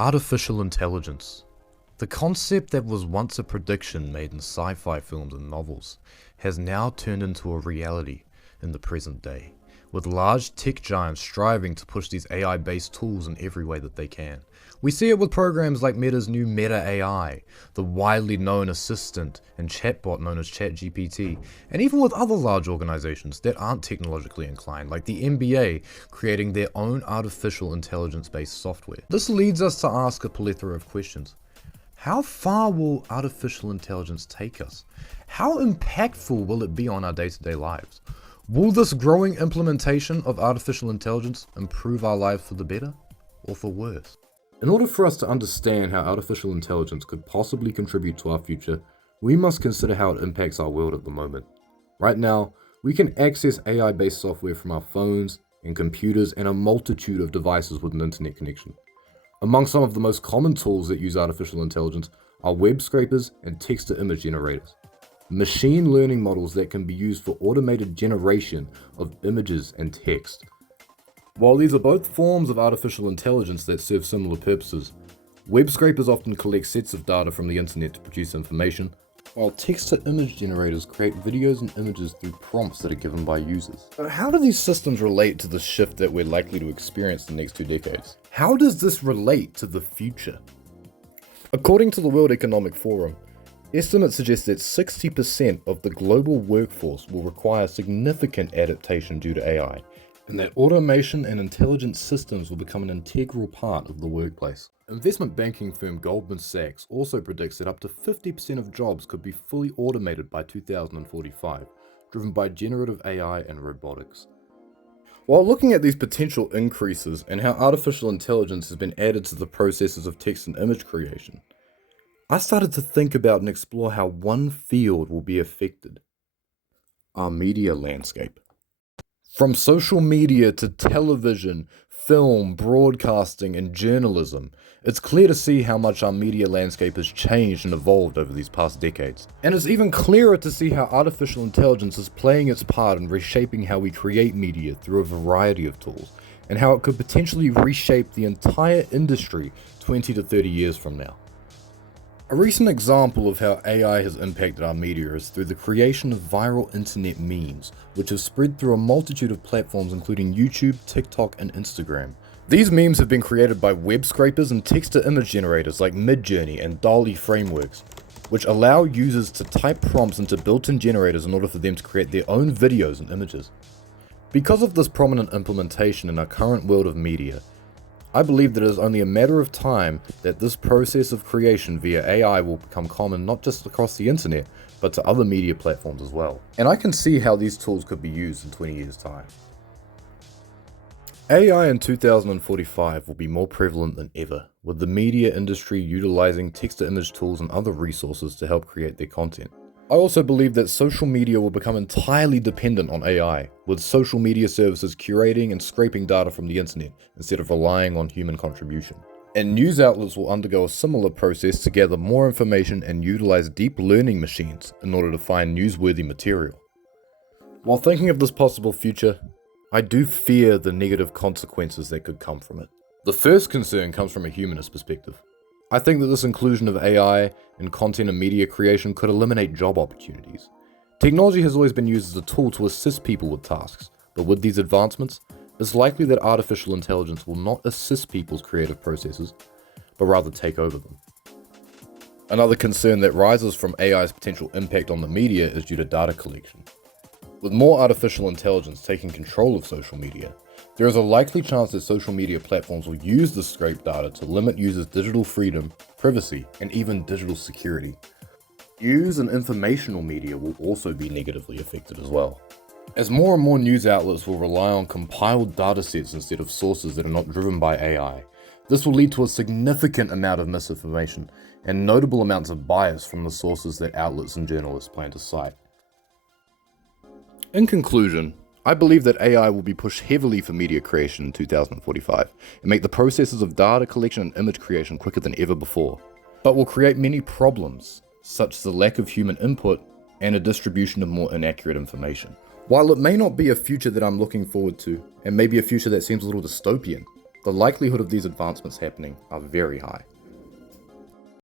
Artificial intelligence. The concept that was once a prediction made in sci-fi films and novels has now turned into a reality in the present day, with large tech giants striving to push these AI-based tools in every way that they can. We see it with programs like Meta's new WiFi, the widely known assistant and chatbot known as ChatGPT, and even with other large organizations that aren't technologically inclined, like the NBA, creating their own artificial intelligence-based software. This leads us to ask a plethora of questions. How far will artificial intelligence take us? How impactful will it be on our day-to-day lives? Will this growing implementation of artificial intelligence improve our lives for the better or for worse? In order for us to understand how artificial intelligence could possibly contribute to our future, we must consider how it impacts our world at the moment. Right now, we can access AI-based software from our phones and computers and a multitude of devices with an internet connection. Among some of the most common tools that use artificial intelligence are web scrapers and text-to-image generators, machine learning models that can be used for automated generation of images and text. While these are both forms of artificial intelligence that serve similar purposes, web scrapers often collect sets of data from the internet to produce information, while text-to-image generators create videos and images through prompts that are given by users. But how do these systems relate to the shift that we're likely to experience in the next 2 decades? How does this relate to the future? According to the World Economic Forum, estimates suggest that 60% of the global workforce will require significant adaptation due to AI, and that automation and intelligent systems will become an integral part of the workplace. Investment banking firm Goldman Sachs also predicts that up to 50% of jobs could be fully automated by 2045, driven by generative AI and robotics. While looking at these potential increases and how artificial intelligence has been added to the processes of text and image creation, I started to think about and explore how one field will be affected: our media landscape. From social media to television, film, broadcasting, and journalism, it's clear to see how much our media landscape has changed and evolved over these past decades. And it's even clearer to see how artificial intelligence is playing its part in reshaping how we create media through a variety of tools, and how it could potentially reshape the entire industry 20 to 30 years from now. A recent example of how AI has impacted our media is through the creation of viral internet memes, which have spread through a multitude of platforms including YouTube, TikTok, and Instagram. These memes have been created by web scrapers and text-to-image generators like Midjourney and DALL frameworks, which allow users to type prompts into built-in generators in order for them to create their own videos and images. Because of this prominent implementation in our current world of media, I believe that it is only a matter of time that this process of creation via AI will become common not just across the internet, but to other media platforms as well. And I can see how these tools could be used in 20 years' time. AI in 2045 will be more prevalent than ever, with the media industry utilizing text-to-image tools and other resources to help create their content. I also believe that social media will become entirely dependent on AI, with social media services curating and scraping data from the internet instead of relying on human contribution. And news outlets will undergo a similar process to gather more information and utilize deep learning machines in order to find newsworthy material. While thinking of this possible future, I do fear the negative consequences that could come from it. The first concern comes from a humanist perspective. I think that this inclusion of AI in content and media creation could eliminate job opportunities. Technology has always been used as a tool to assist people with tasks, but with these advancements, it's likely that artificial intelligence will not assist people's creative processes, but rather take over them. Another concern that rises from AI's potential impact on the media is due to data collection. With more artificial intelligence taking control of social media, there is a likely chance that social media platforms will use this scraped data to limit users' digital freedom, privacy, and even digital security. News and informational media will also be negatively affected as well, as more and more news outlets will rely on compiled datasets instead of sources that are not driven by AI. This will lead to a significant amount of misinformation and notable amounts of bias from the sources that outlets and journalists plan to cite. In conclusion, I believe that AI will be pushed heavily for media creation in 2045 and make the processes of data collection and image creation quicker than ever before, but will create many problems, such as the lack of human input and a distribution of more inaccurate information. While it may not be a future that I'm looking forward to, and maybe a future that seems a little dystopian, The likelihood of these advancements happening are very high.